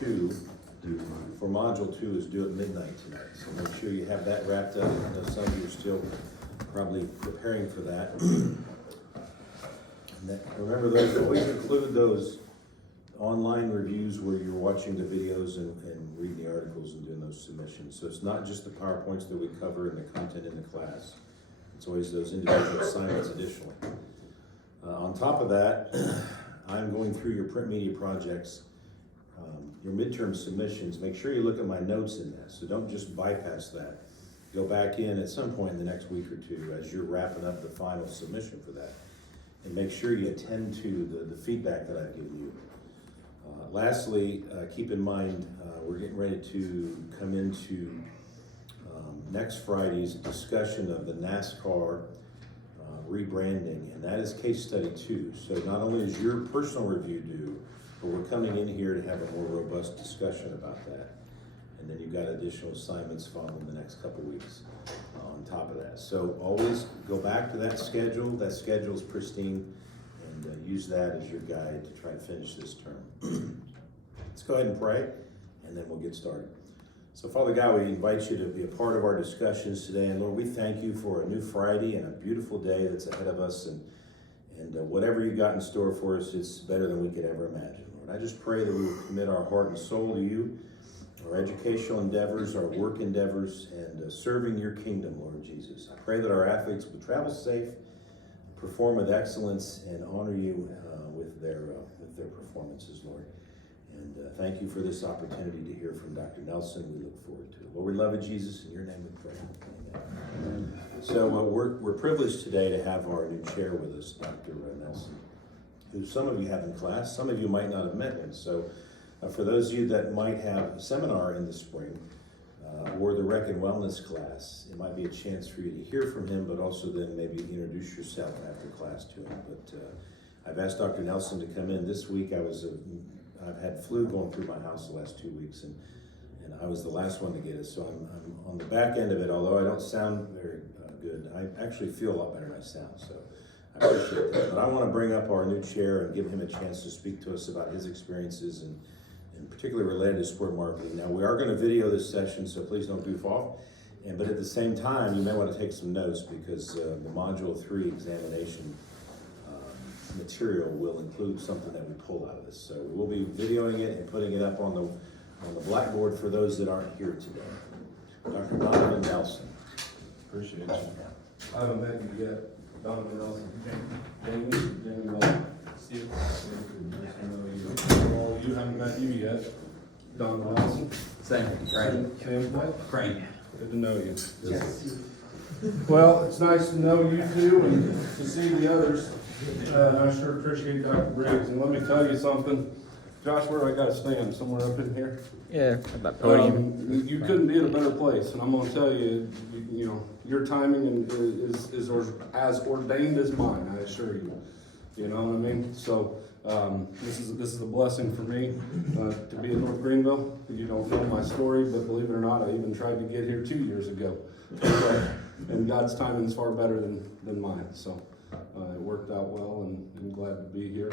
2, for module 2 is due at midnight tonight. So make sure you have that wrapped up. I know some of you are still probably preparing for that. Remember, those always include those online reviews where you're watching the videos and reading the articles and doing those submissions. So it's not just the PowerPoints that we cover and the content in the class. It's always those individual assignments additionally. On top of that, I'm going through your print media projects, your midterm submissions. Make sure you look at my notes in that. So don't just bypass that. Go back in at some point in the next week or two as you're wrapping up the final submission for that. And make sure you attend to the feedback that I've given you. Lastly, keep in mind, we're getting ready to come into next Friday's discussion of the NASCAR rebranding, and that is case study 2. So not only is your personal review due, but we're coming in here to have a more robust discussion about that. And then you've got additional assignments following the next couple weeks on top of that. So always go back to that schedule. That schedule is pristine, and use that as your guide to try to finish this term. Let's go ahead and pray, and then we'll get started. So Father God, we invite you to be a part of our discussions today. And Lord, we thank you for a new Friday and a beautiful day that's ahead of us. And whatever you got in store for us, it's better than we could ever imagine. Lord, I just pray that we will commit our heart and soul to you, our educational endeavors, our work endeavors, and serving your kingdom, Lord Jesus. I pray that our athletes will travel safe, perform with excellence, and honor you with their performances, Lord. And thank you for this opportunity to hear from Dr. Nelson. We look forward to it. Lord, we love you, Jesus. In your name we pray. Amen. So we're privileged today to have our new chair with us, Dr. Nelson, who some of you have in class. Some of you might not have met him. So for those of you that might have a seminar in the spring or the Rec and Wellness class, it might be a chance for you to hear from him, but also then maybe introduce yourself after class to him. But I've asked Dr. Nelson to come in this week. I've had flu going through my house the last 2 weeks, and I was the last one to get it. So I'm on the back end of it, although I don't sound very good. I actually feel a lot better than I sound, so I appreciate that. But I want to bring up our new chair and give him a chance to speak to us about his experiences and particularly related to sport marketing. Now, we are going to video this session, so please don't goof off. But at the same time, you may want to take some notes because the Module 3 examination material will include something that we pull out of this. So we'll be videoing it and putting it up on the blackboard for those that aren't here today. Dr. Donovan Nelson. Appreciate you. I haven't met you yet. Donovan Nelson. Jamie Miller. Steve. Well, you haven't met you yet. Donovan Nelson. Same. Frank. Same place? Frank. Good to know you. Yes. Well, it's nice to know you two and to see the others. I sure appreciate Dr. Briggs. And let me tell you something. Josh, where do I got to stand? Somewhere up in here? Yeah, about podium. You couldn't be at a better place. And I'm going to tell you, you know, your timing is as ordained as mine, I assure you. You know what I mean? So this is a blessing for me to be in North Greenville. You don't know my story, but believe it or not, I even tried to get here 2 years ago. And God's timing is far better than mine. So it worked out well, and I'm glad to be here.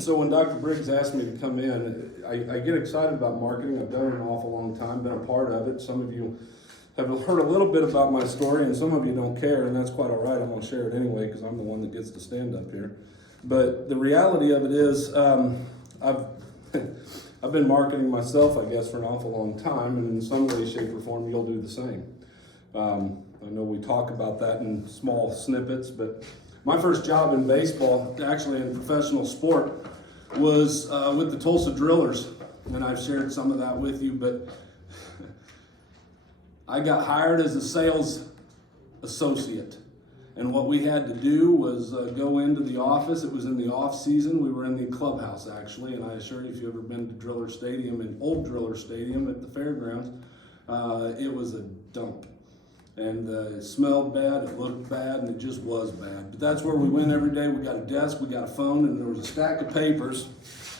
So when Dr. Briggs asked me to come in, I get excited about marketing. I've done it an awful long time, been a part of it. Some of you have heard a little bit about my story, and some of you don't care, and that's quite all right. I'm going to share it anyway because I'm the one that gets to stand up here. But the reality of it is I've been marketing myself, I guess, for an awful long time, and in some way, shape, or form, you'll do the same. I know we talk about that in small snippets, but my first job in baseball, actually in professional sport, was with the Tulsa Drillers, and I've shared some of that with you, but I got hired as a sales associate, and what we had to do was go into the office. It was in the off season. We were in the clubhouse, actually, and I assure you, if you've ever been to Driller Stadium, and old Driller Stadium at the fairgrounds, it was a dump. And it smelled bad, it looked bad, and it just was bad. But that's where we went every day. We got a desk, we got a phone, and there was a stack of papers,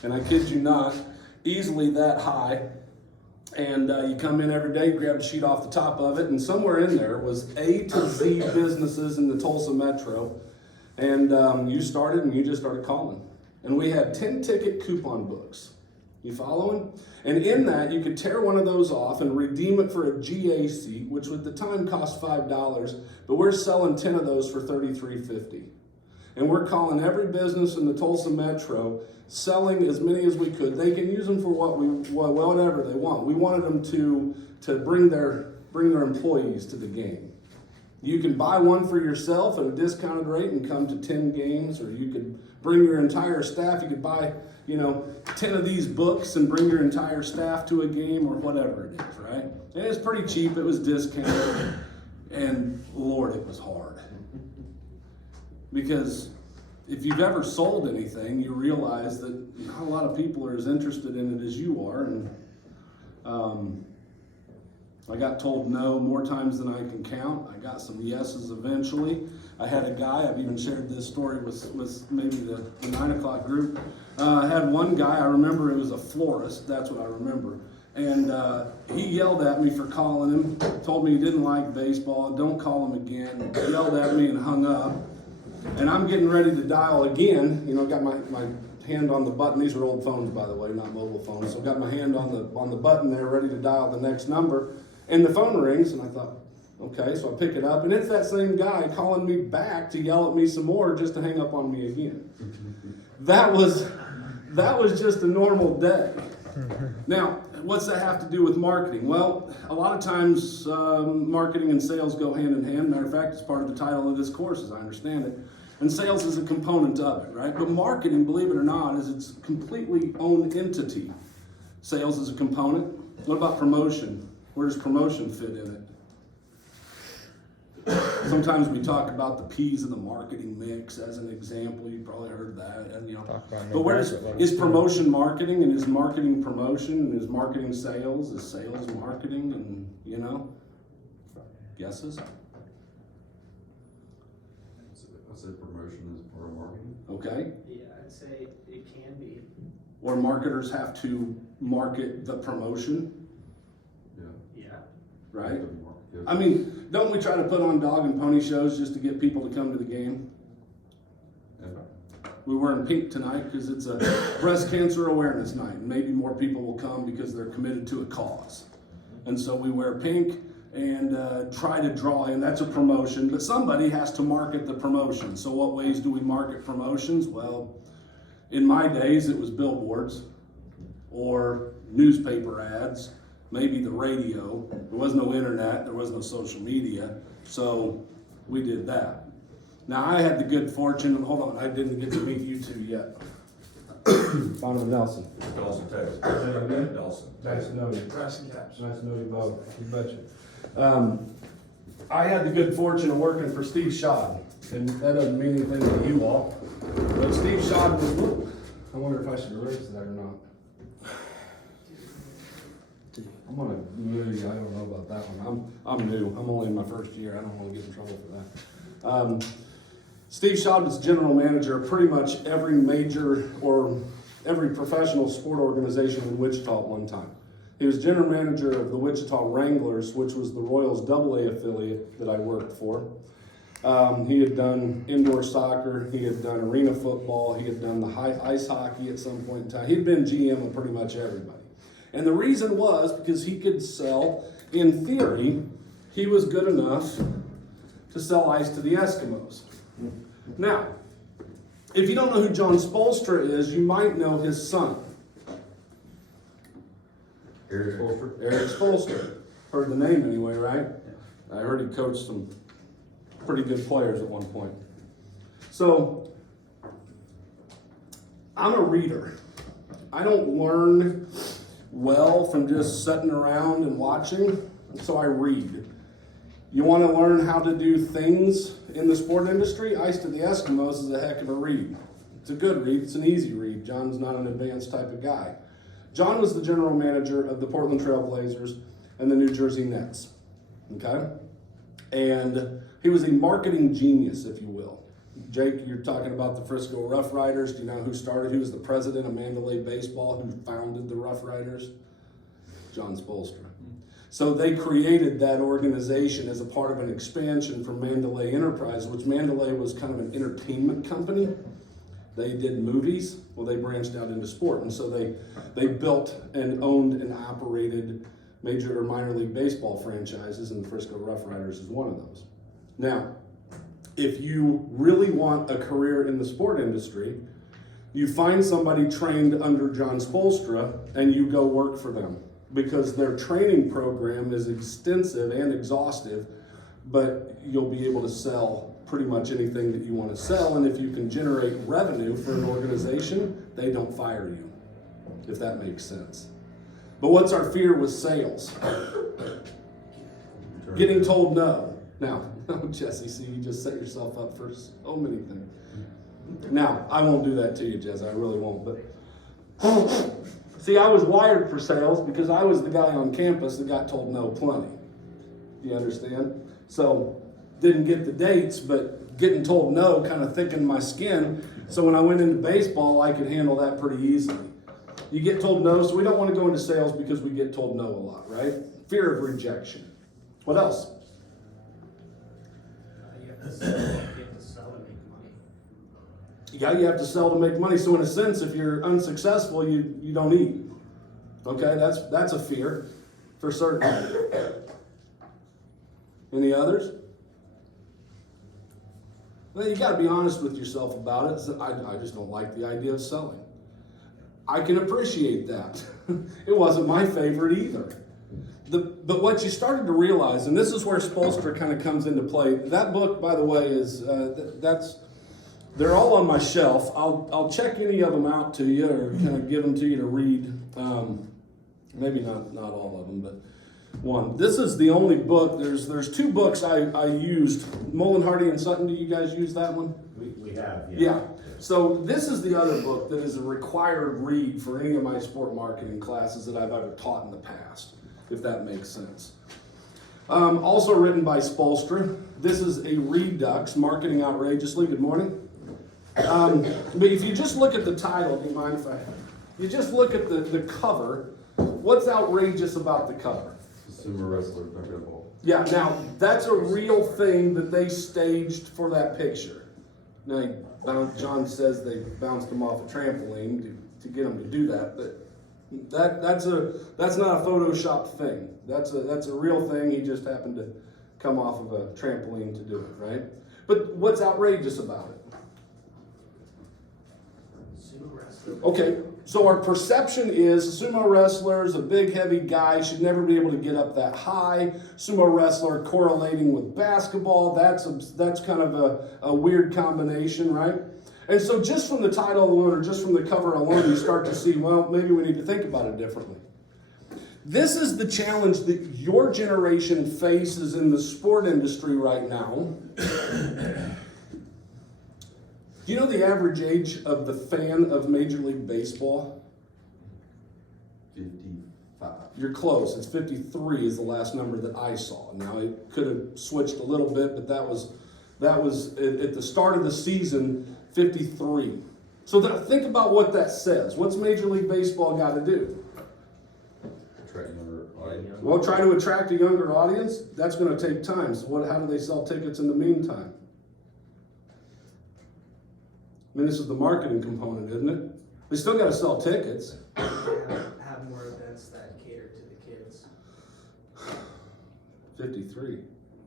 and I kid you not, easily that high. And you come in every day, grab a sheet off the top of it, and somewhere in there was A to Z businesses in the Tulsa Metro. And you just started calling. And we had 10 ticket coupon books. You following? And in that, you could tear one of those off and redeem it for a GA seat, which at the time cost $5, but we're selling 10 of those for $33.50. And we're calling every business in the Tulsa Metro, selling as many as we could. They can use them for whatever they want. We wanted them to bring their employees to the game. You can buy one for yourself at a discounted rate and come to 10 games, or you could bring your entire staff. You could buy, 10 of these books and bring your entire staff to a game, or whatever it is, right? And it's pretty cheap. It was discounted, and Lord, it was hard. Because if you've ever sold anything, you realize that not a lot of people are as interested in it as you are. And I got told no more times than I can count. I got some yeses eventually. I had a guy, I've even shared this story with maybe the 9 o'clock group. I had one guy, I remember it was a florist, that's what I remember. And he yelled at me for calling him, told me he didn't like baseball, don't call him again, yelled at me and hung up. And I'm getting ready to dial again, got my hand on the button. These are old phones, by the way, not mobile phones. So got my hand on the button there, ready to dial the next number. And the phone rings, and I thought, okay, so I pick it up, and it's that same guy calling me back to yell at me some more just to hang up on me again. That was just a normal day. Now, what's that have to do with marketing? Well, a lot of times marketing and sales go hand in hand. Matter of fact, it's part of the title of this course, as I understand it. And sales is a component of it, right? But marketing, believe it or not, is its completely own entity. Sales is a component. What about promotion? Where does promotion fit in it? Sometimes we talk about the P's of the marketing mix as an example. You've probably heard that, but where is promotion marketing, and is marketing promotion, and is marketing sales, is sales marketing, and guesses? I said promotion is part of marketing. Okay. Yeah, I'd say it can be. Or marketers have to market the promotion, Yeah. right? Yeah. I mean, don't we try to put on dog and pony shows just to get people to come to the game? Yeah. We're wearing pink tonight because it's a breast cancer awareness night, and maybe more people will come because they're committed to a cause. And so we wear pink and try to draw in. That's a promotion, but somebody has to market the promotion. So what ways do we market promotions? Well, in my days, it was billboards or newspaper ads, maybe the radio. There was no internet, there was no social media, so we did that. Now I had the good fortune, and hold on, I didn't get to meet you two yet. Donovan Nelson. Dawson, Texas. Dawson. Nice to know you. Grass caps. Nice to know you both. You betcha. I had the good fortune of working for Steve Schott, and that doesn't mean anything to you all. But Steve Schott was, I wonder if I should erase that or not. I'm gonna really, I don't know about that one. I'm new. I'm only in my first year. I don't want to get in trouble for that. Steve Schott was general manager of pretty much every major or every professional sport organization in Wichita at one time. He was general manager of the Wichita Wranglers, which was the Royals AA affiliate that I worked for. He had done indoor soccer, he had done arena football, he had done the ice hockey at some point in time. He'd been GM of pretty much everybody. And the reason was because he could sell, in theory, he was good enough to sell ice to the Eskimos. Now, if you don't know who John Spolstra is, you might know his son. Eric Spolstra. Eric Spolstra. Heard the name anyway, right? I heard he coached some pretty good players at one point. So, I'm a reader. I don't learn well from just sitting around and watching, so I read. You want to learn how to do things in the sport industry? Ice to the Eskimos is a heck of a read. It's a good read. It's an easy read. John's not an advanced type of guy. John was the general manager of the Portland Trail Blazers and the New Jersey Nets. Okay? And he was a marketing genius, if you will. Jake, you're talking about the Frisco Rough Riders. Do you know who started? Who was the president of Mandalay Baseball? Who founded the Rough Riders? John Spolstra. So they created that organization as a part of an expansion from Mandalay Enterprise, which Mandalay was kind of an entertainment company. They did movies, well, they branched out into sport. And so they built and owned and operated major or minor league baseball franchises, and the Frisco Rough Riders is one of those. Now, if you really want a career in the sport industry, you find somebody trained under John Spolstra and you go work for them, because their training program is extensive and exhaustive, but you'll be able to sell pretty much anything that you want to sell. And if you can generate revenue for an organization, they don't fire you, if that makes sense. But what's our fear with sales? Getting told no. Now, Jesse, see, you just set yourself up for so many things. Now, I won't do that to you, Jesse, I really won't. But see, I was wired for sales because I was the guy on campus that got told no plenty. You understand? So, didn't get the dates, but getting told no kind of thickened my skin. So when I went into baseball, I could handle that pretty easily. You get told no, so we don't want to go into sales because we get told no a lot, right? Fear of rejection. What else? You have to sell and make money. Yeah, you have to sell to make money. So in a sense, if you're unsuccessful, you don't eat. Okay, that's a fear for certain. Any others? Well, you got to be honest with yourself about it. I just don't like the idea of selling. I can appreciate that. It wasn't my favorite either. But what you started to realize, and this is where Spolstra kind of comes into play. That book, by the way, is they're all on my shelf. I'll check any of them out to you, or kind of give them to you to read. Maybe not all of them, but one. This is the only book. There's two books I used. Mullen, Hardy, and Sutton. Do you guys use that one? We have, Yeah. So this is the other book that is a required read for any of my sport marketing classes that I've ever taught in the past, if that makes sense. Also written by Spolstra. This is a redux, Marketing Outrageously. Good morning. But if you just look at the title, do you mind if you just look at the cover, what's outrageous about the cover? Consumer wrestler, not gonna ball. Yeah, now that's a real thing that they staged for that picture. Now, John says they bounced him off a trampoline to get him to do that, but that's not a Photoshop thing. That's a real thing. He just happened to come off of a trampoline to do it, right? But what's outrageous about it? Sumo wrestler. Okay, so our perception is sumo wrestlers, a big heavy guy, should never be able to get up that high. Sumo wrestler correlating with basketball, that's kind of a weird combination, right? And so just from the title alone, or just from the cover alone, you start to see, well, maybe we need to think about it differently. This is the challenge that your generation faces in the sport industry right now. Do you know the average age of the fan of Major League Baseball? 55. You're close. It's 53 is the last number that I saw. Now it could have switched a little bit, but that was at the start of the season, 53. So think about what that says. What's Major League Baseball got to do? Attract younger audience. Well, try to attract a younger audience. That's going to take time. So how do they sell tickets in the meantime? I mean, this is the marketing component, isn't it? They still got to sell tickets. Have more events that cater to the kids. 53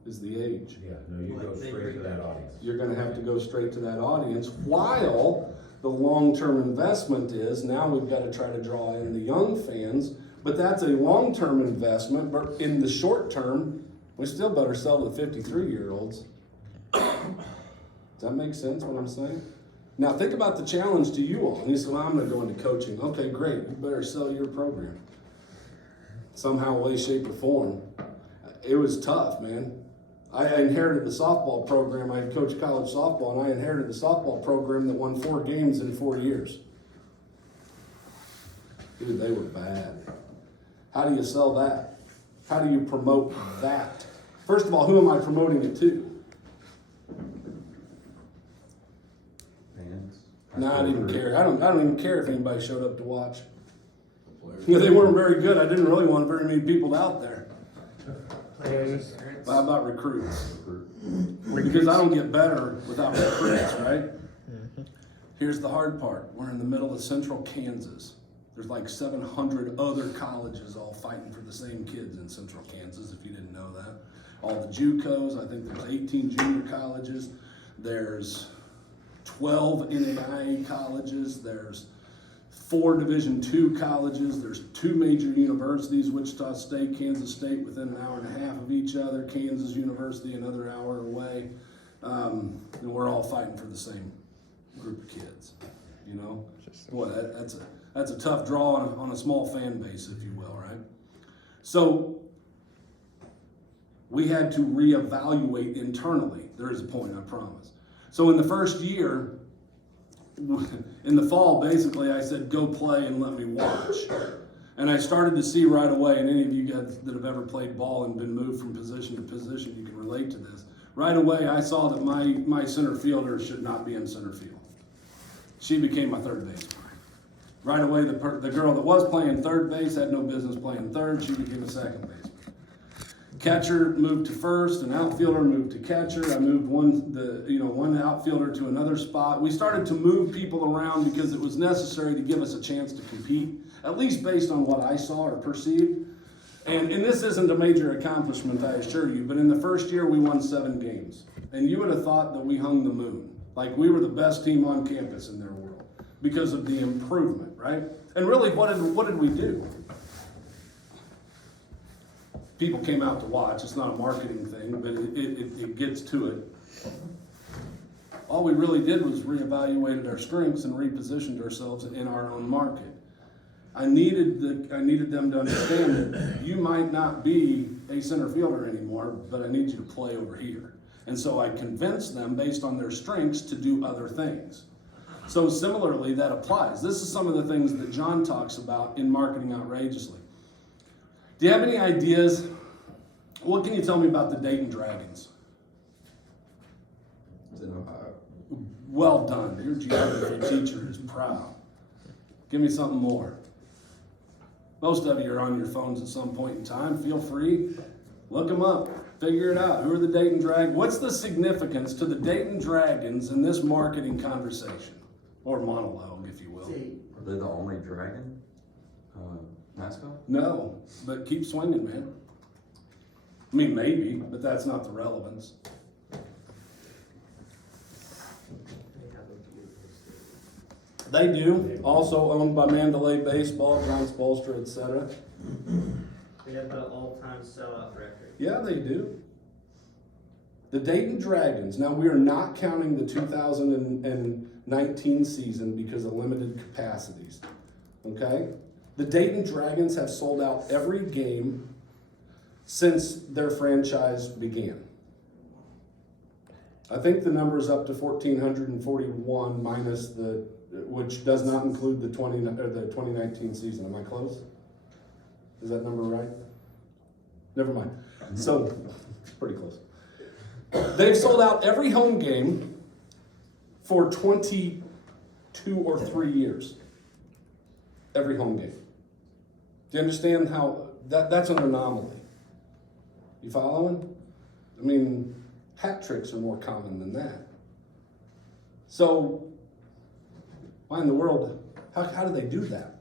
is the age. Yeah, no, you go straight to that audience. You're going to have to go straight to that audience, while the long-term investment is now we've got to try to draw in the young fans, but that's a long-term investment. But in the short term, we still better sell to the 53-year-olds. Does that make sense what I'm saying? Now think about the challenge to you all. And you say, well, I'm going to go into coaching. Okay, great. You better sell your program. Somehow, way, shape, or form. It was tough, man. I inherited the softball program. I had coached college softball, and I inherited the softball program that won 4 games in 4 years. Dude, they were bad. How do you sell that? How do you promote that? First of all, who am I promoting it to? Fans. No, I didn't even care. I don't even care if anybody showed up to watch. They weren't very good. I didn't really want very many people out there. Players, parents. How about recruits? Because I don't get better without recruits, right? Here's the hard part. We're in the middle of central Kansas. There's like 700 other colleges all fighting for the same kids in central Kansas, if you didn't know that. All the JUCOs, I think there's 18 junior colleges. There's 12 NAIA colleges. There's 4 Division II colleges. There's 2 major universities, Wichita State, Kansas State, within an hour and a half of each other. Kansas University, another hour away. And we're all fighting for the same group of kids, you know? Boy, that's a tough draw on a small fan base, if you will, right? So we had to reevaluate internally. There is a point, I promise. So in the first year, in the fall, basically, I said, go play and let me watch. And I started to see right away, and any of you guys that have ever played ball and been moved from position to position, you can relate to this. Right away, I saw that my center fielder should not be in center field. She became my third baseman. Right away, the girl that was playing third base had no business playing third. She became a second baseman. Catcher moved to first, an outfielder moved to catcher. I moved one outfielder to another spot. We started to move people around because it was necessary to give us a chance to compete, at least based on what I saw or perceived. And this isn't a major accomplishment, I assure you, but in the first year we won 7 games. And you would have thought that we hung the moon. Like we were the best team on campus in their world because of the improvement, right? And really, what did we do? People came out to watch. It's not a marketing thing, but it gets to it. All we really did was reevaluated our strengths and repositioned ourselves in our own market. I needed them to understand that you might not be a center fielder anymore, but I need you to play over here. And so I convinced them based on their strengths to do other things. So similarly, that applies. This is some of the things that John talks about in Marketing Outrageously. Do you have any ideas? What can you tell me about the Dayton Dragons? It's in Ohio. Well done. Your geography teacher is proud. Give me something more. Most of you are on your phones at some point in time. Feel free. Look them up. Figure it out. Who are the Dayton Dragons? What's the significance to the Dayton Dragons in this marketing conversation? Or monologue, if you will. Are they the only dragon mascot? No, but keep swinging, man. I mean, maybe, but that's not the relevance. They do. Also owned by Mandalay Baseball, John Spolstra, etc. They have the all-time sellout record. Yeah, they do. The Dayton Dragons. Now, we are not counting the 2019 season because of limited capacities. Okay? The Dayton Dragons have sold out every game since their franchise began. I think the number is up to 1,441 minus which does not include the 2019 season. Am I close? Is that number right? Never mind. So, pretty close. They've sold out every home game for 22 or 3 years. Every home game. Do you understand how that's an anomaly? You following? I mean, hat tricks are more common than that. So, why in the world, how do they do that?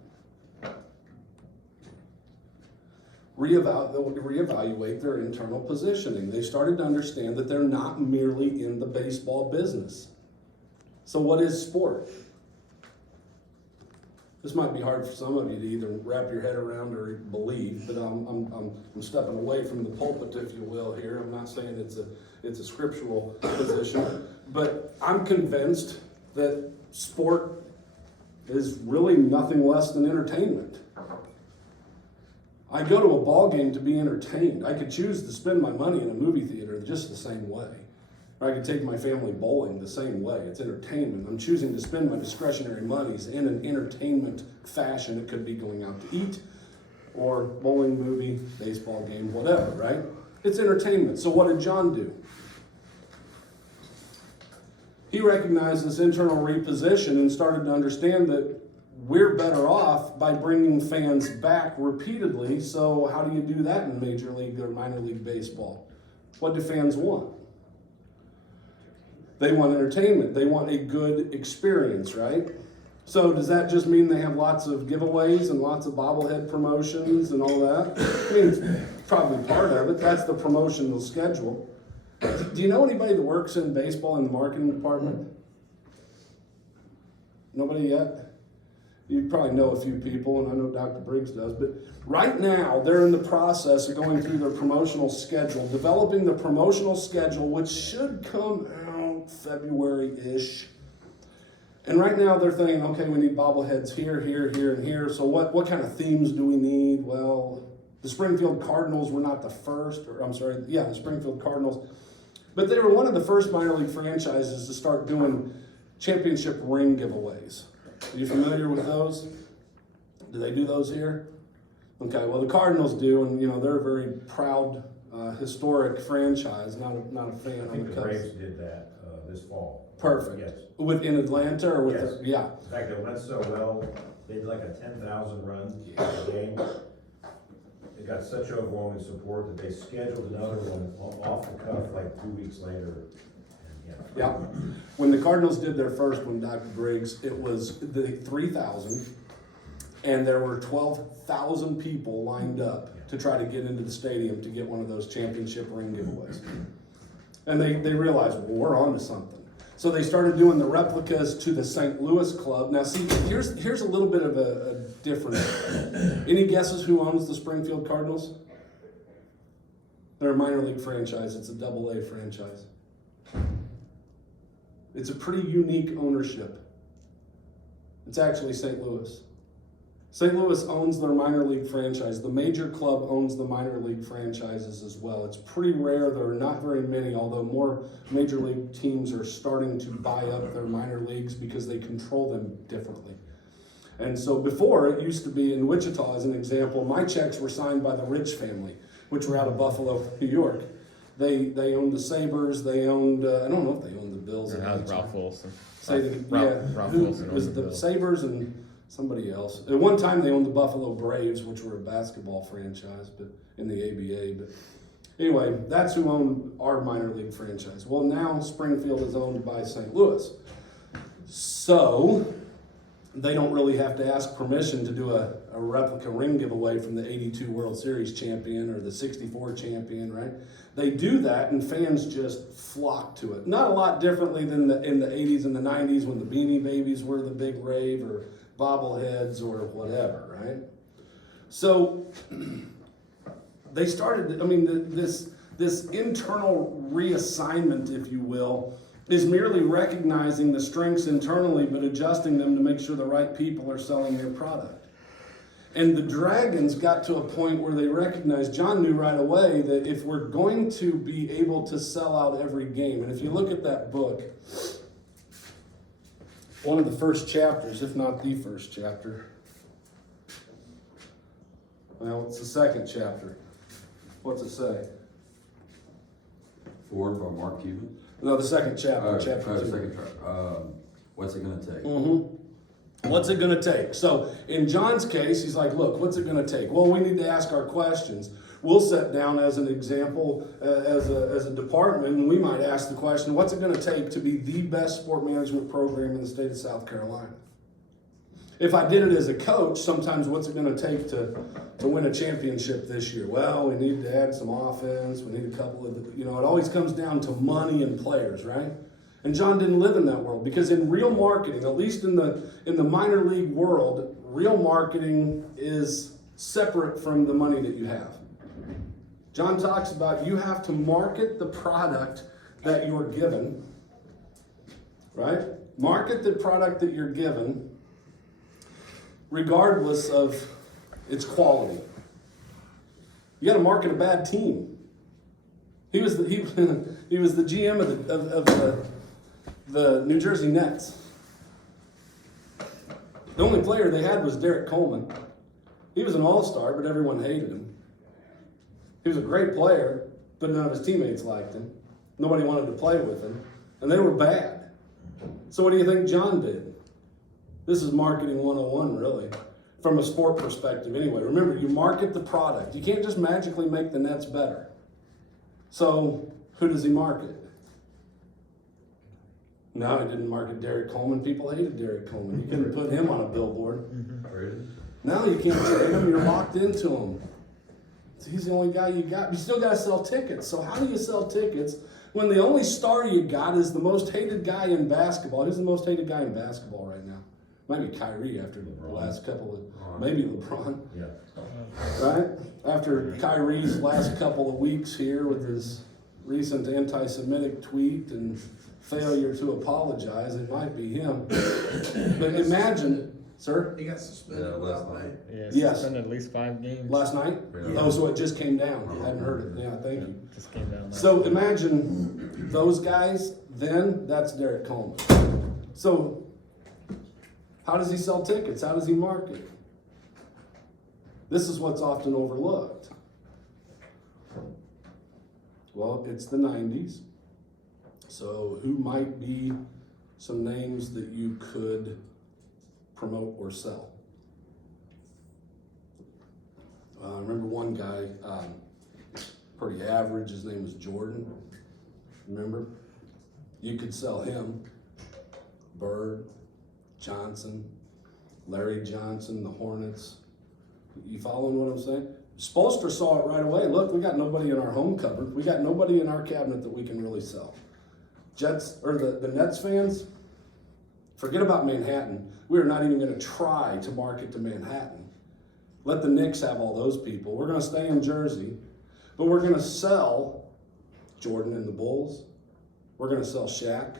Reevaluate their internal positioning. They started to understand that they're not merely in the baseball business. So what is sport? This might be hard for some of you to either wrap your head around or believe, but I'm stepping away from the pulpit, if you will, here. I'm not saying it's a scriptural position, but I'm convinced that sport is really nothing less than entertainment. I go to a ball game to be entertained. I could choose to spend my money in a movie theater just the same way. Or I could take my family bowling the same way. It's entertainment. I'm choosing to spend my discretionary monies in an entertainment fashion. It could be going out to eat, or bowling, movie, baseball game, whatever, right? It's entertainment. So what did John do? He recognized this internal reposition and started to understand that we're better off by bringing fans back repeatedly. So how do you do that in Major League or Minor League Baseball? What do fans want? They want entertainment. They want a good experience, right? So does that just mean they have lots of giveaways and lots of bobblehead promotions and all that? I mean, it's probably part of it. That's the promotional schedule. Do you know anybody that works in baseball in the marketing department? Nobody yet? You probably know a few people, and I know Dr. Briggs does, but right now they're in the process of going through their promotional schedule, developing the promotional schedule, which should come out February-ish. And right now they're thinking, okay, we need bobbleheads here, here, here, and here. So what kind of themes do we need? Well, the Springfield Cardinals were not the first, the Springfield Cardinals. But they were one of the first minor league franchises to start doing championship ring giveaways. Are you familiar with those? Do they do those here? Okay, well the Cardinals do, and they're a very proud, historic franchise. Not a fan of I think the the Cubs. Braves did that this fall. Perfect. Yes. In Atlanta or with Yes. yeah. In fact, it went so well, they did like a 10,000 run game. It got such overwhelming support that they scheduled another one off the cuff like 2 weeks later. And, Yeah. When the Cardinals did their first one, Dr. Briggs, it was the 3,000, and there were 12,000 people lined up to try to get into the stadium to get one of those championship ring giveaways. And they realized, well, we're on to something. So they started doing the replicas to the St. Louis club. Now, see, here's a little bit of a difference. Any guesses who owns the Springfield Cardinals? They're a minor league franchise. It's a AA franchise. It's a pretty unique ownership. It's actually St. Louis. St. Louis owns their minor league franchise. The major club owns the minor league franchises as well. It's pretty rare. There are not very many, although more major league teams are starting to buy up their minor leagues because they control them differently. And so before, it used to be in Wichita, as an example, my checks were signed by the Rich family, which were out of Buffalo, New York. They owned the Sabres. They owned, I don't know if they owned the Bills. That was Ralph Wilson. Ralph Wilson was owned the Bills. Sabres and somebody else. At one time, they owned the Buffalo Braves, which were a basketball franchise, but in the ABA. But anyway, that's who owned our minor league franchise. Well, now Springfield is owned by St. Louis, so they don't really have to ask permission to do a replica ring giveaway from the 82 World Series champion or the 64 champion, right? They do that, and fans just flock to it. Not a lot differently than in the 80s and the 90s when the Beanie Babies were the big rave, or bobbleheads, or whatever, right? So they started, this internal reassignment, if you will, is merely recognizing the strengths internally, but adjusting them to make sure the right people are selling their product. And the Dragons got to a point where they recognized, John knew right away, that if we're going to be able to sell out every game, and if you look at that book, one of the first chapters, if not the first chapter, well, it's the second chapter. What's it say? Forward by Mark Cuban. No, the second chapter, chapter 2. Second chapter. What's it gonna take? What's it going to take? So in John's case, he's like, look, what's it going to take? Well, we need to ask our questions. We'll sit down as an example, as a department, and we might ask the question, what's it going to take to be the best sport management program in the state of South Carolina? If I did it as a coach, sometimes what's it going to take to win a championship this year? Well, we need to add some offense. We need a couple of, it always comes down to money and players, right? And John didn't live in that world, because in real marketing, at least in the minor league world, real marketing is separate from the money that you have. John talks about you have to market the product that you're given, right? Market the product that you're given regardless of its quality. You got to market a bad team. He was the GM of the New Jersey Nets. The only player they had was Derek Coleman. He was an all-star, but everyone hated him. He was a great player, but none of his teammates liked him. Nobody wanted to play with him, and they were bad. So what do you think John did? This is marketing 101, really, from a sport perspective anyway. Remember, you market the product. You can't just magically make the Nets better. So who does he market? No, he didn't market Derek Coleman. People hated Derek Coleman. You couldn't put him on a billboard. Really? No, you can't trade him. You're locked into him. He's the only guy you got. You still got to sell tickets. So how do you sell tickets when the only star you got is the most hated guy in basketball? Who's the most hated guy in basketball right now? Might be Kyrie after the last couple of, maybe LeBron. Yeah. Right? After Kyrie's last couple of weeks here with his recent anti-Semitic tweet and failure to apologize, it might be him. But imagine, sir, He got suspended Yeah, without last pay. night. Yeah, Yes. suspended at least 5 games. last night? Yeah. Oh, so it just came down. I hadn't heard it. Yeah, thank you. Just came down. So imagine those guys, then that's Derek Coleman. So how does he sell tickets? How does he market? This is what's often overlooked. Well, it's the 90s. So who might be some names that you could promote or sell? I remember one guy, pretty average, his name was Jordan. Remember? You could sell him. Bird, Johnson, Larry Johnson, the Hornets. You following what I'm saying? Spolstra saw it right away. Look, we got nobody in our home cupboard. We got nobody in our cabinet that we can really sell. Jets, or the Nets fans, forget about Manhattan. We are not even going to try to market to Manhattan. Let the Knicks have all those people. We're going to stay in Jersey, but we're going to sell Jordan and the Bulls. We're going to sell Shaq.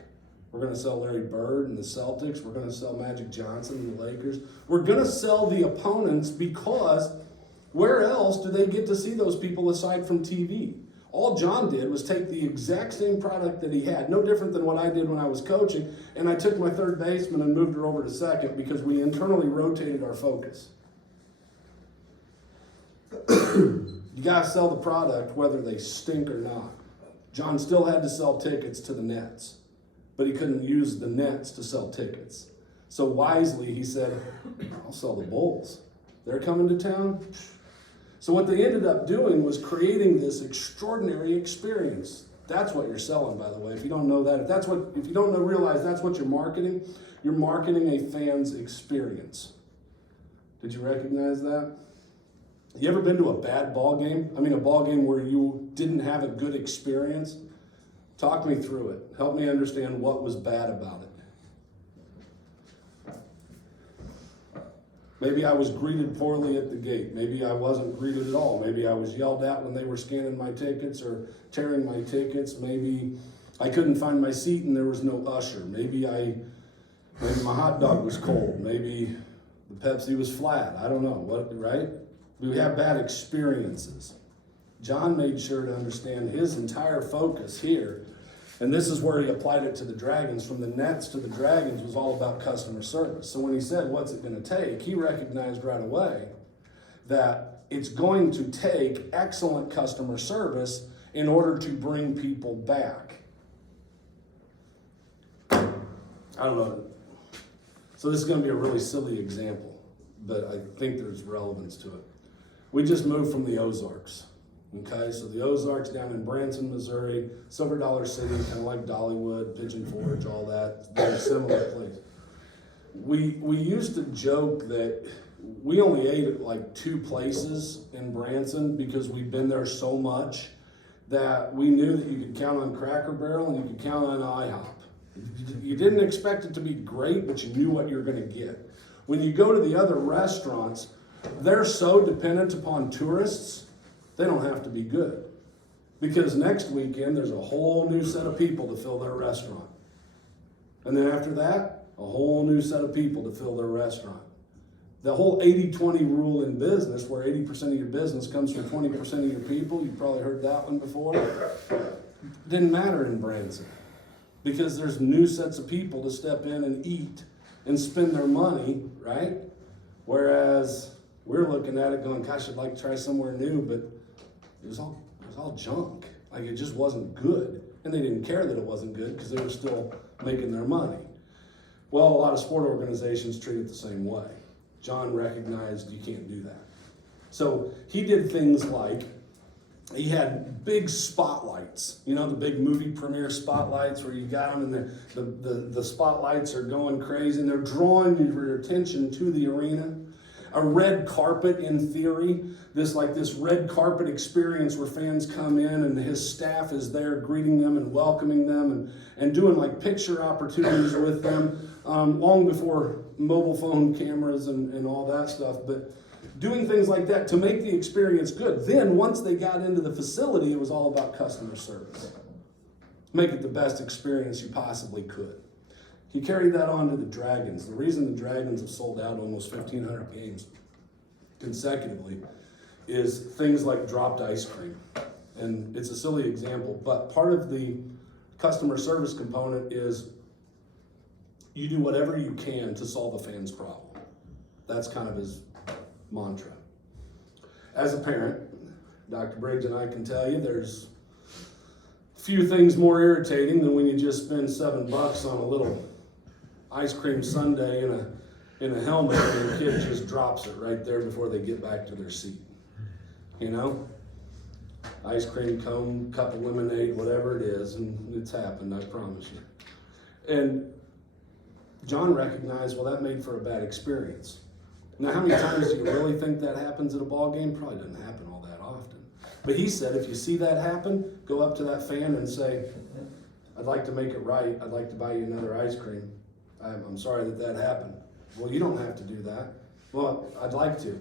We're going to sell Larry Bird and the Celtics. We're going to sell Magic Johnson and the Lakers. We're going to sell the opponents because where else do they get to see those people aside from TV? All John did was take the exact same product that he had, no different than what I did when I was coaching, and I took my third baseman and moved her over to second because we internally rotated our focus. You got to sell the product whether they stink or not. John still had to sell tickets to the Nets, but he couldn't use the Nets to sell tickets. So wisely, he said, I'll sell the Bulls. They're coming to town. So what they ended up doing was creating this extraordinary experience. That's what you're selling, by the way. If you don't know that, if you don't know, realize that's what you're marketing a fan's experience. Did you recognize that? You ever been to a bad ball game? I mean, a ball game where you didn't have a good experience? Talk me through it. Help me understand what was bad about it. Maybe I was greeted poorly at the gate. Maybe I wasn't greeted at all. Maybe I was yelled at when they were scanning my tickets or tearing my tickets. Maybe I couldn't find my seat and there was no usher. Maybe my hot dog was cold. Maybe the Pepsi was flat. I don't know. What, right? We have bad experiences. John made sure to understand his entire focus here, and this is where he applied it to the Dragons. From the Nets to the Dragons was all about customer service. So when he said, what's it going to take? He recognized right away that it's going to take excellent customer service in order to bring people back. I don't know. So this is going to be a really silly example, but I think there's relevance to it. We just moved from the Ozarks. Okay, so the Ozarks down in Branson, Missouri, Silver Dollar City, kind of like Dollywood, Pigeon Forge, all that, very similar place. We used to joke that we only ate at like 2 places in Branson because we'd been there so much that we knew that you could count on Cracker Barrel and you could count on IHOP. You didn't expect it to be great, but you knew what you were going to get. When you go to the other restaurants, they're so dependent upon tourists, they don't have to be good. Because next weekend, there's a whole new set of people to fill their restaurant. And then after that, a whole new set of people to fill their restaurant. The whole 80-20 rule in business, where 80% of your business comes from 20% of your people, you've probably heard that one before, didn't matter in Branson. Because there's new sets of people to step in and eat and spend their money, right? Whereas we're looking at it going, gosh, I'd like to try somewhere new, but it was all junk. Like, it just wasn't good. And they didn't care that it wasn't good because they were still making their money. Well, a lot of sport organizations treat it the same way. John recognized you can't do that. So he did things like he had big spotlights, you know, the big movie premiere spotlights where you got them and the spotlights are going crazy and they're drawing your attention to the arena. A red carpet, in theory, this red carpet experience where fans come in and his staff is there greeting them and welcoming them and doing like picture opportunities with them, long before mobile phone cameras and all that stuff. But doing things like that to make the experience good. Then once they got into the facility, it was all about customer service. Make it the best experience you possibly could. He carried that on to the Dragons. The reason the Dragons have sold out almost 1,500 games consecutively is things like dropped ice cream. And it's a silly example, but part of the customer service component is you do whatever you can to solve a fan's problem. That's kind of his mantra. As a parent, Dr. Briggs and I can tell you there's few things more irritating than when you just spend $7 on a little ice cream sundae in a helmet and your kid just drops it right there before they get back to their seat. You know? Ice cream cone, cup of lemonade, whatever it is, and it's happened, I promise you. And John recognized, well, that made for a bad experience. Now, how many times do you really think that happens at a ball game? Probably doesn't happen all that often. But he said, if you see that happen, go up to that fan and say, I'd like to make it right. I'd like to buy you another ice cream. I'm sorry that happened. Well, you don't have to do that. Well, I'd like to.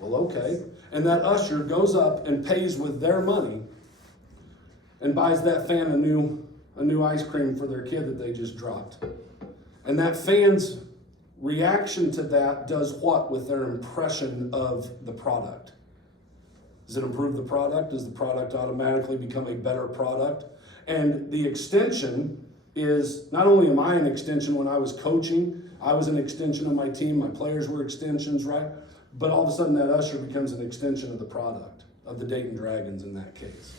Well, okay. And that usher goes up and pays with their money and buys that fan a new ice cream for their kid that they just dropped. And that fan's reaction to that does what with their impression of the product? Does it improve the product? Does the product automatically become a better product? And the extension is, not only am I an extension when I was coaching, I was an extension of my team, my players were extensions, right? But all of a sudden that usher becomes an extension of the product, of the Dayton Dragons in that case.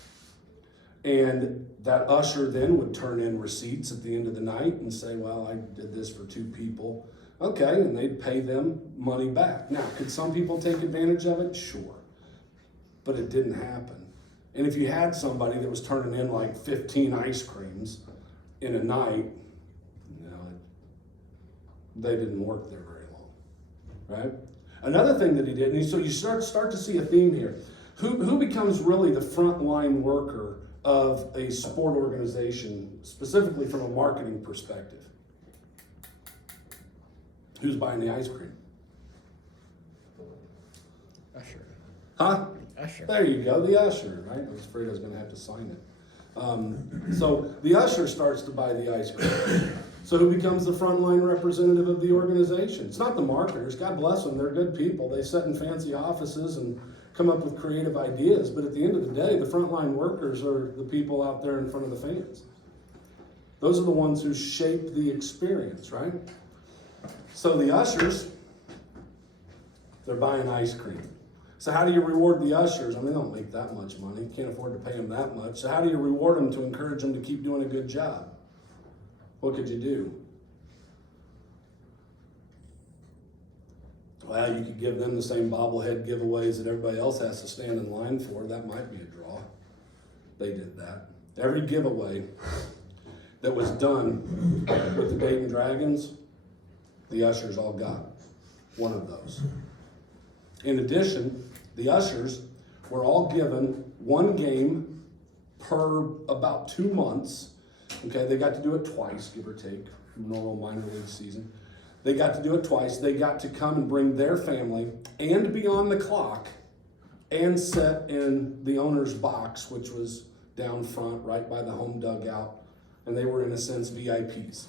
And that usher then would turn in receipts at the end of the night and say, well, I did this for 2 people. Okay, and they'd pay them money back. Now, could some people take advantage of it? Sure. But it didn't happen. And if you had somebody that was turning in like 15 ice creams in a night, you know, they didn't work there very long, right? Another thing that he did, and so you start to see a theme here. Who becomes really the frontline worker of a sport organization, specifically from a marketing perspective? Who's buying the ice cream? Usher. Huh? Usher. There you go, the usher, right? I was afraid I was going to have to sign it. So the usher starts to buy the ice cream. So who becomes the frontline representative of the organization? It's not the marketers. God bless them. They're good people. They sit in fancy offices and come up with creative ideas. But at the end of the day, the frontline workers are the people out there in front of the fans. Those are the ones who shape the experience, right? So the ushers, they're buying ice cream. So how do you reward the ushers? I mean, they don't make that much money. You can't afford to pay them that much. So how do you reward them to encourage them to keep doing a good job? What could you do? Well, you could give them the same bobblehead giveaways that everybody else has to stand in line for. That might be a draw. They did that. Every giveaway that was done with the Dayton Dragons, the ushers all got one of those. In addition, the ushers were all given one game per about 2 months. Okay, they got to do it twice, give or take, normal minor league season. They got to do it twice. They got to come and bring their family and be on the clock and sit in the owner's box, which was down front, right by the home dugout. And they were, in a sense, VIPs.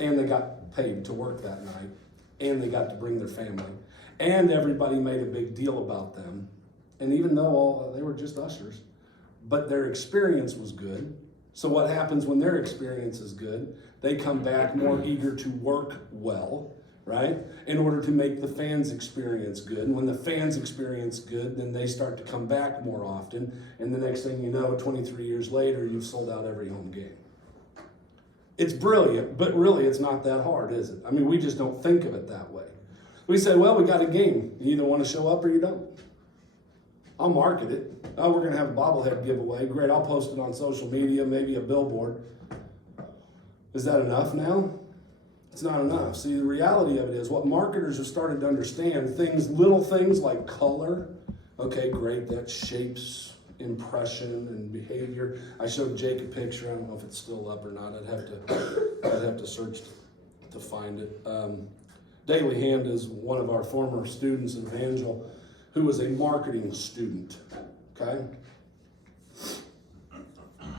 And they got paid to work that night. And they got to bring their family. And everybody made a big deal about them. And even though they were just ushers, but their experience was good. So what happens when their experience is good? They come back more eager to work well, right? In order to make the fans' experience good. And when the fans' experience good, then they start to come back more often. And the next thing you know, 23 years later, you've sold out every home game. It's brilliant, but really it's not that hard, is it? I mean, we just don't think of it that way. We say, well, we got a game. You either want to show up or you don't. I'll market it. Oh, we're gonna have a bobblehead giveaway. Great, I'll post it on social media, maybe a billboard. Is that enough now? It's not enough. See, the reality of it is what marketers have started to understand, little things like color. Okay, great, that shapes impression and behavior. I showed Jake a picture. I don't know if it's still up or not. I'd have to search to find it. Daily Hand is one of our former students in Evangel who was a marketing student, okay?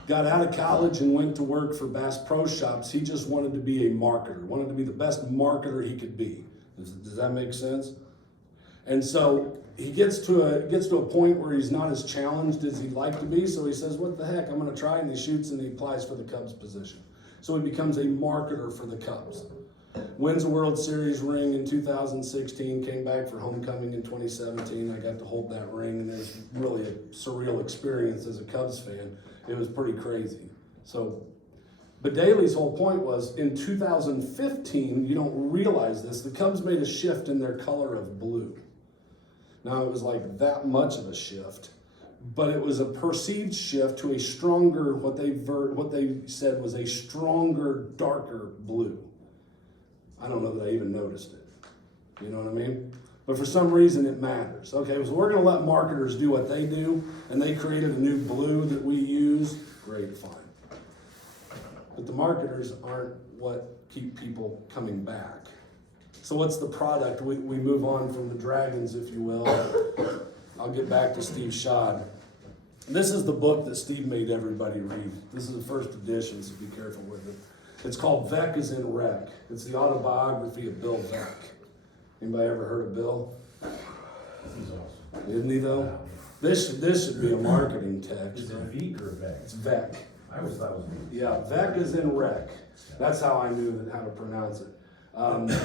Got out of college and went to work for Bass Pro Shops. He just wanted to be a marketer, wanted to be the best marketer he could be. Does that make sense? And so he gets to a point where he's not as challenged as he'd like to be, so he says, what the heck, I'm gonna try, and he shoots and he applies for the Cubs position. So he becomes a marketer for the Cubs. Wins a World Series ring in 2016, came back for homecoming in 2017. I got to hold that ring, and it was really a surreal experience as a Cubs fan. It was pretty crazy. So, but Daly's whole point was in 2015, you don't realize this, the Cubs made a shift in their color of blue. Now, it was like that much of a shift, but it was a perceived shift to a stronger, what they said was a stronger, darker blue. I don't know that I even noticed it. You know what I mean? But for some reason it matters. Okay, so we're gonna let marketers do what they do, and they created a new blue that we use. Great, fine. But the marketers aren't what keep people coming back. So what's the product? We move on from the dragons, if you will. I'll get back to Steve Schad. This is the book that Steve made everybody read. This is the first edition, so be careful with it. It's called Vec is in Rec. It's the autobiography of Bill Vec. Anybody ever heard of Bill? He's awesome. Isn't he though? This should be a marketing text. Is it Veek or Vec? It's Vec. I always thought it was Veek. Yeah, Vec is in Rec. That's how I knew how to pronounce it.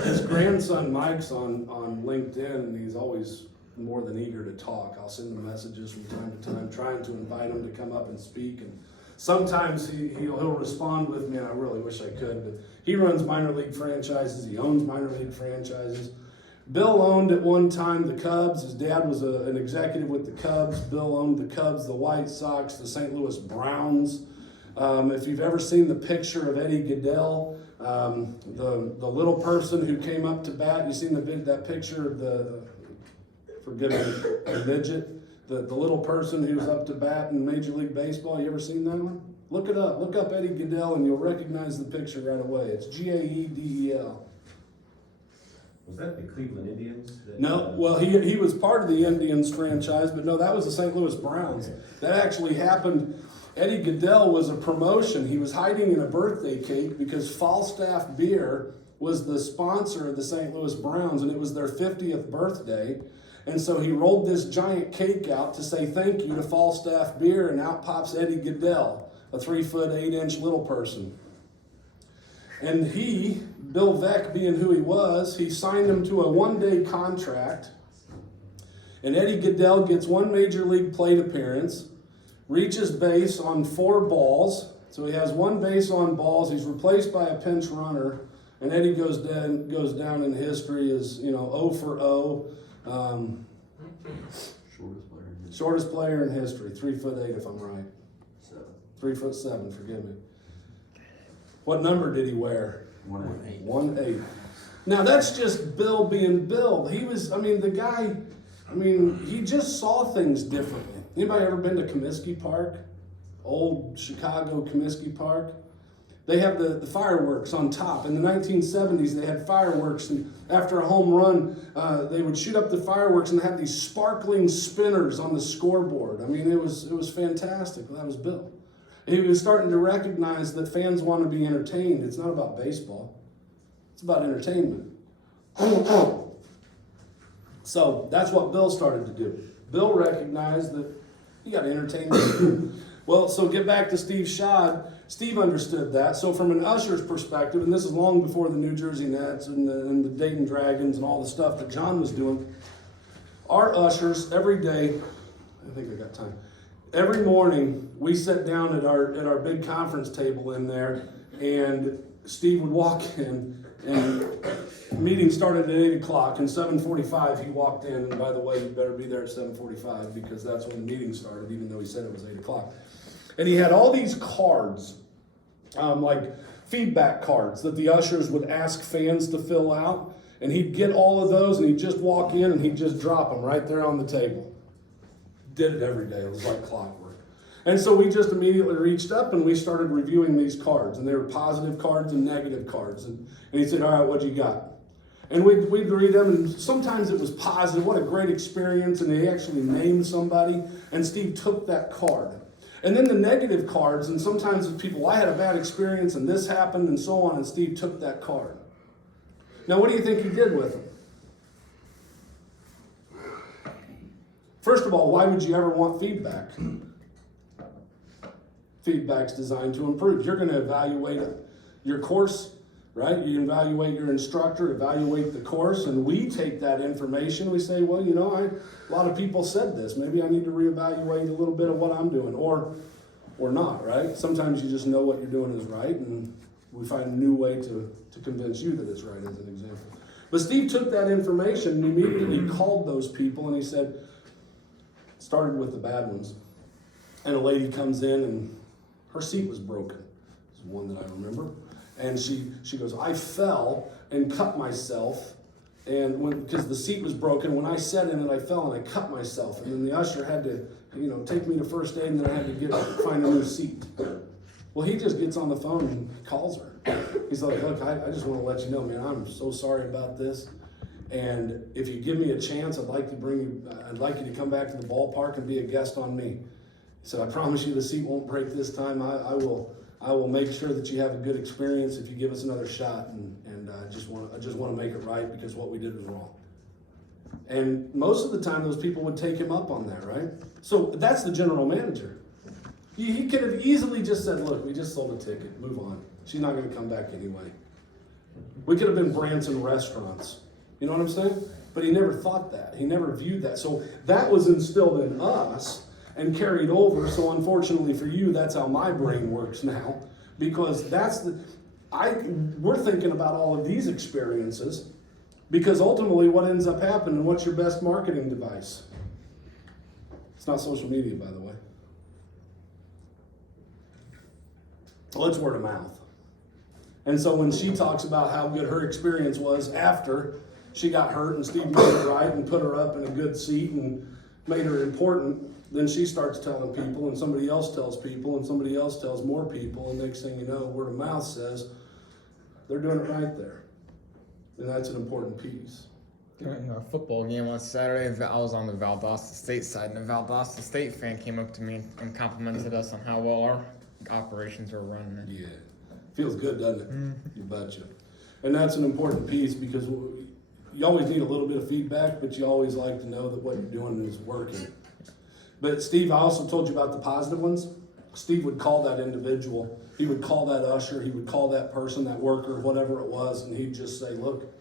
His grandson Mike's on LinkedIn, and he's always more than eager to talk. I'll send him messages from time to time, trying to invite him to come up and speak. And sometimes he'll respond with me, and I really wish I could, but he runs minor league franchises. He owns minor league franchises. Bill owned at one time the Cubs. His dad was an executive with the Cubs. Bill owned the Cubs, the White Sox, the St. Louis Browns. If you've ever seen the picture of Eddie Goodell, the little person who came up to bat, you seen that picture of the midget? The little person who's up to bat in Major League Baseball, you ever seen that one? Look it up. Look up Eddie Goodell and you'll recognize the picture right away. It's Gaedel. Was that the Cleveland Indians? No, well, he was part of the Indians franchise, but no, that was the St. Louis Browns. Okay. That actually happened. Eddie Goodell was a promotion. He was hiding in a birthday cake because Falstaff Beer was the sponsor of the St. Louis Browns, and it was their 50th birthday. And so he rolled this giant cake out to say thank you to Falstaff Beer, and out pops Eddie Goodell, a 3'8" little person. And Bill Vec being who he was, he signed him to a one-day contract. And Eddie Goodell gets one major league plate appearance, reaches base on 4 balls. So he has 1 base on balls. He's replaced by a pinch runner. And Eddie goes down in history as, 0 for 0. Shortest player in history, 3'8" if I'm right. 3'7", forgive me. What number did he wear? 1-8. 1-8. Now that's just Bill being Bill. He just saw things differently. Anybody ever been to Comiskey Park? Old Chicago Comiskey Park? They have the fireworks on top. In the 1970s, they had fireworks, and after a home run, they would shoot up the fireworks and have these sparkling spinners on the scoreboard. I mean, it was fantastic. That was Bill. He was starting to recognize that fans want to be entertained. It's not about baseball. It's about entertainment. So that's what Bill started to do. Bill recognized that you got to entertain people. Well, so get back to Steve Schad. Steve understood that. So from an usher's perspective, and this is long before the New Jersey Nets and the Dayton Dragons and all the stuff that John was doing, our ushers every day, I think I got time, every morning we sat down at our big conference table in there, and Steve would walk in And meeting started at 8 o'clock, and 7:45 he walked in, and by the way, you better be there at 7:45 because that's when the meeting started, even though he said it was 8 o'clock. And he had all these cards, like feedback cards that the ushers would ask fans to fill out, and he'd get all of those, and he'd just walk in and he'd just drop them right there on the table. Did it every day. It was like clockwork. And so we just immediately reached up and we started reviewing these cards, and they were positive cards and negative cards. And he said, all right, what you got? And we'd read them, and sometimes it was positive. What a great experience. And they actually named somebody, and Steve took that card. And then the negative cards, and sometimes it's people, I had a bad experience and this happened and so on, and Steve took that card. Now, what do you think he did with them? First of all, why would you ever want feedback? Feedback's designed to improve. You're going to evaluate your course, right? You evaluate your instructor, evaluate the course, and we take that information. We say, well, a lot of people said this. Maybe I need to reevaluate a little bit of what I'm doing, or not, right? Sometimes you just know what you're doing is right, and we find a new way to convince you that it's right, as an example. But Steve took that information and immediately called those people, and he said, started with the bad ones. And a lady comes in, and her seat was broken. It's one that I remember. And she goes, I fell and cut myself, and because the seat was broken, when I sat in it, I fell and I cut myself. And then the usher had to, take me to first aid, and then I had to find a new seat. Well, he just gets on the phone and calls her. He's like, look, I just want to let you know, man, I'm so sorry about this. And if you give me a chance, I'd like you to come back to the ballpark and be a guest on me. He said, I promise you the seat won't break this time. I will make sure that you have a good experience if you give us another shot. And I just want to make it right because what we did was wrong. And most of the time, those people would take him up on that, right? So that's the general manager. He could have easily just said, look, we just sold a ticket, move on. She's not going to come back anyway. We could have been Branson Restaurants. You know what I'm saying? But he never thought that. He never viewed that. So that was instilled in us and carried over. So unfortunately for you, that's how my brain works now. Because we're thinking about all of these experiences, because ultimately what ends up happening, what's your best marketing device? It's not social media, by the way. Well, it's word of mouth. And so when she talks about how good her experience was after she got hurt and Steve made it right and put her up in a good seat and made her important, then she starts telling people, and somebody else tells people, and somebody else tells more people, and next thing you know, word of mouth says they're doing it right there. And that's an important piece. During a football game on Saturday, I was on the Valdosta State side, and a Valdosta State fan came up to me and complimented us on how well our operations were running. Yeah. Feels good, doesn't it? You betcha. And that's an important piece, because you always need a little bit of feedback, but you always like to know that what you're doing is working. But Steve, I also told you about the positive ones. Steve would call that individual. He would call that usher. He would call that person, that worker, whatever it was, and he'd just say, look,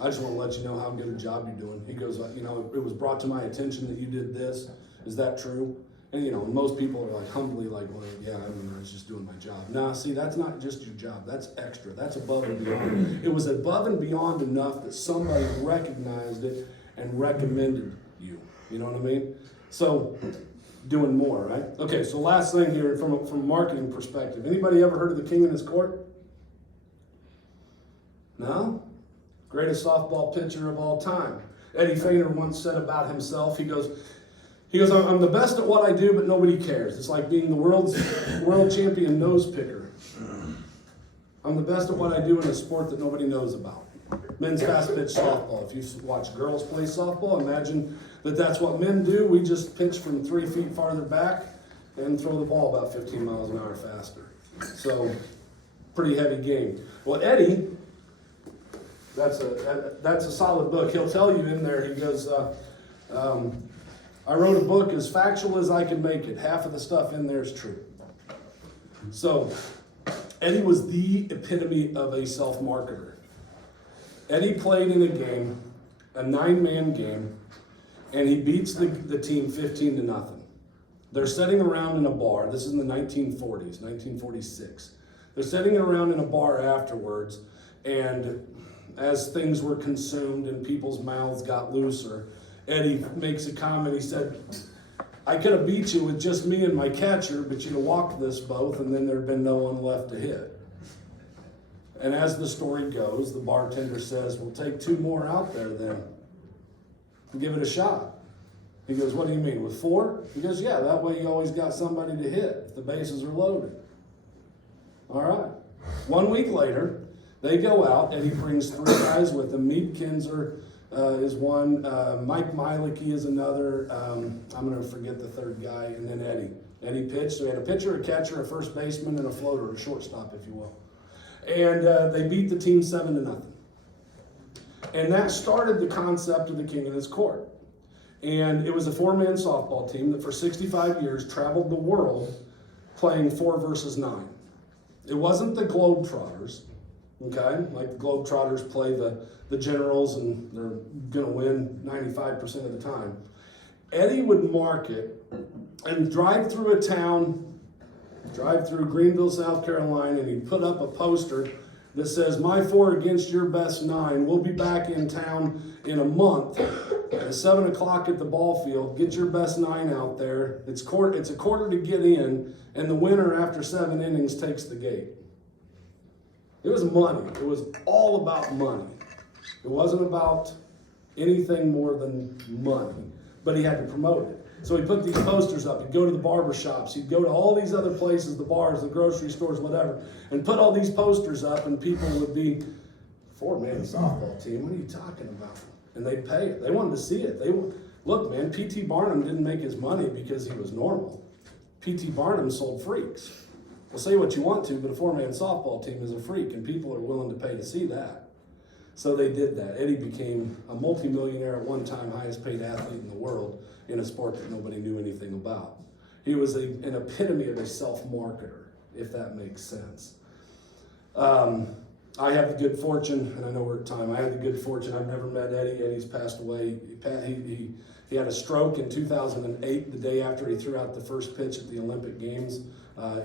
I just want to let you know how good a job you're doing. He goes, it was brought to my attention that you did this. Is that true? And most people are like humbly like, well, yeah, I was just doing my job. Nah, see, that's not just your job. That's extra. That's above and beyond. It was above and beyond enough that somebody recognized it and recommended you. You know what I mean? So, doing more, right? Okay, so last thing here from a marketing perspective. Anybody ever heard of the King and His Court? No? Greatest softball pitcher of all time. Eddie Feiner once said about himself, he goes, I'm the best at what I do, but nobody cares. It's like being the world champion nose picker. I'm the best at what I do in a sport that nobody knows about. Men's fast pitch softball. If you watch girls play softball, imagine that's what men do. We just pitch from 3 feet farther back and throw the ball about 15 miles an hour faster. So, pretty heavy game. Well, Eddie, that's a solid book. He'll tell you in there, he goes, I wrote a book as factual as I can make it. Half of the stuff in there is true. So, Eddie was the epitome of a self-marketer. Eddie played in a game, a 9-man game, and he beats the team 15-0. They're sitting around in a bar. This is in the 1940s, 1946. They're sitting around in a bar afterwards, And as things were consumed and people's mouths got looser, Eddie makes a comment. He said, I could have beat you with just me and my catcher, but you'd have walked this both, and then there'd been no one left to hit. And as the story goes, the bartender says, we'll take 2 more out there then. Give it a shot. He goes, what do you mean, with 4? He goes, yeah, that way you always got somebody to hit if the bases are loaded. All right. 1 week later, they go out, and he brings 3 guys with him. Mead Kinzer is one, Mike Mielicke is another, I'm going to forget the 3rd guy, and then Eddie. Eddie pitched, so he had a pitcher, a catcher, a first baseman, and a floater, a shortstop, if you will. And they beat the team 7-0. And that started the concept of the King and his Court. And it was a 4-man softball team that for 65 years traveled the world playing 4 versus 9. It wasn't the Globetrotters, okay? Like the Globetrotters play the Generals and they're gonna win 95% of the time. Eddie would mark it and drive through a town, drive through Greenville, South Carolina, and he'd put up a poster that says, my 4 against your best 9. We'll be back in town in a month at 7 o'clock at the ball field. Get your best 9 out there. It's a quarter to get in, and the winner after 7 innings takes the gate. It was money. It was all about money. It wasn't about anything more than money, but he had to promote it. So he put these posters up. He'd go to the barber shops. He'd go to all these other places, the bars, the grocery stores, whatever, and put all these posters up, and people would be, 4-man softball team, what are you talking about? And they'd pay it. They wanted to see it. Look, man, P.T. Barnum didn't make his money because he was normal. P.T. Barnum sold freaks. Well, say what you want to, but a 4-man softball team is a freak, and people are willing to pay to see that. So they did that. Eddie became a multimillionaire at one time, highest paid athlete in the world in a sport that nobody knew anything about. He was an epitome of a self-marketer, if that makes sense. I have the good fortune, and I know we're at time, I had the good fortune, I've never met Eddie. Eddie's passed away. He had a stroke in 2008, the day after he threw out the first pitch at the Olympic Games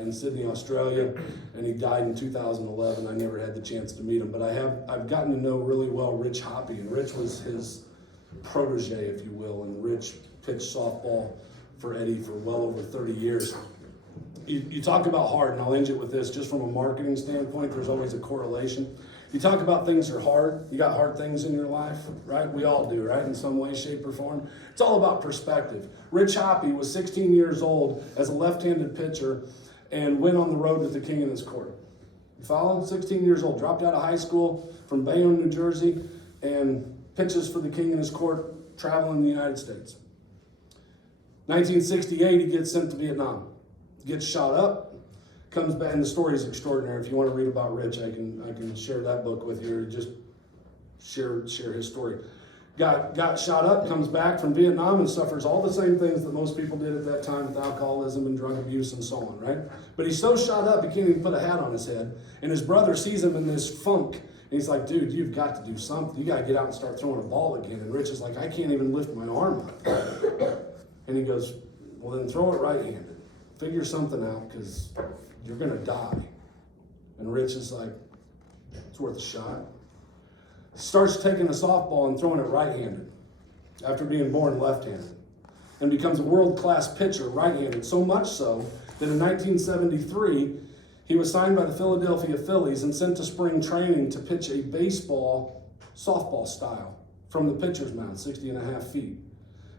in Sydney, Australia, and he died in 2011. I never had the chance to meet him, but I've gotten to know really well Rich Hoppy, and Rich was his protege, if you will, and Rich pitched softball for Eddie for well over 30 years. You talk about hard, and I'll end it with this, just from a marketing standpoint, there's always a correlation. You talk about things that are hard, you got hard things in your life, right? We all do, right? In some way, shape, or form. It's all about perspective. Rich Hoppy was 16 years old as a left-handed pitcher and went on the road with the King in his Court. You follow? 16 years old, dropped out of high school from Bayonne, New Jersey, and pitches for the King in his Court, traveling the United States. 1968, he gets sent to Vietnam. Gets shot up, comes back, and the story is extraordinary. If you want to read about Rich, I can share that book with you, or just share his story. Got shot up, comes back from Vietnam, and suffers all the same things that most people did at that time with alcoholism and drug abuse and so on, right? But he's so shot up, he can't even put a hat on his head. And his brother sees him in this funk, and he's like, dude, you've got to do something. You got to get out and start throwing a ball again. And Rich is like, I can't even lift my arm up. And he goes, well, then throw it right-handed. Figure something out, because you're going to die. And Rich is like, it's worth a shot. Starts taking a softball and throwing it right-handed after being born left-handed, and becomes a world-class pitcher right-handed, so much so that in 1973, he was signed by the Philadelphia Phillies and sent to spring training to pitch a baseball softball style from the pitcher's mound, 60.5 feet.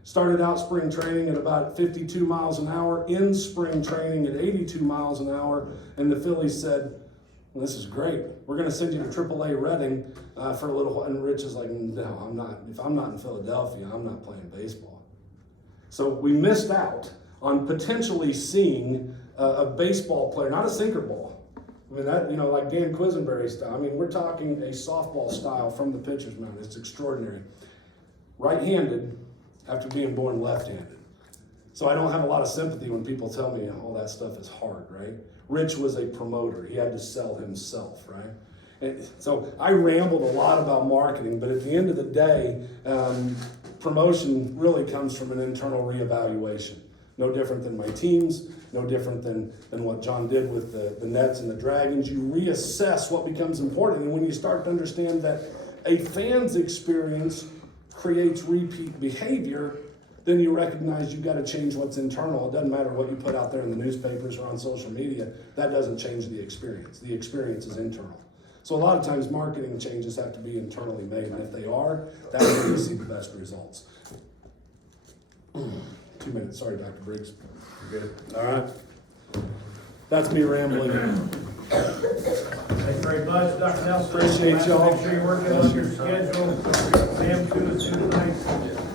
Started out spring training at about 52 miles an hour, in spring training at 82 miles an hour, and the Phillies said, well, this is great. We're going to send you to AAA Reading for a little while. And Rich is like, no, I'm not. If I'm not in Philadelphia, I'm not playing baseball. So we missed out on potentially seeing a baseball player, not a sinker ball. I mean, that, like Dan Quisenberry style. I mean, we're talking a softball style from the pitcher's mound. It's extraordinary. Right-handed, after being born left-handed. So I don't have a lot of sympathy when people tell me all that stuff is hard, right? Rich was a promoter. He had to sell himself, right? And so I rambled a lot about marketing, but at the end of the day, promotion really comes from an internal reevaluation. No different than my teams, no different than what John did with the Nets and the Dragons. You reassess what becomes important, and when you start to understand that a fan's experience creates repeat behavior, then you recognize you've got to change what's internal. It doesn't matter what you put out there in the newspapers or on social media. That doesn't change the experience. The experience is internal. So a lot of times marketing changes have to be internally made, and if they are, that's where you see the best results. 2 minutes, sorry, Dr. Briggs. You're good. All right. That's me rambling. Thank you very much, Dr. Nelson. Appreciate y'all. Make sure you're working on your schedule. Sam, 2 is 2 tonight.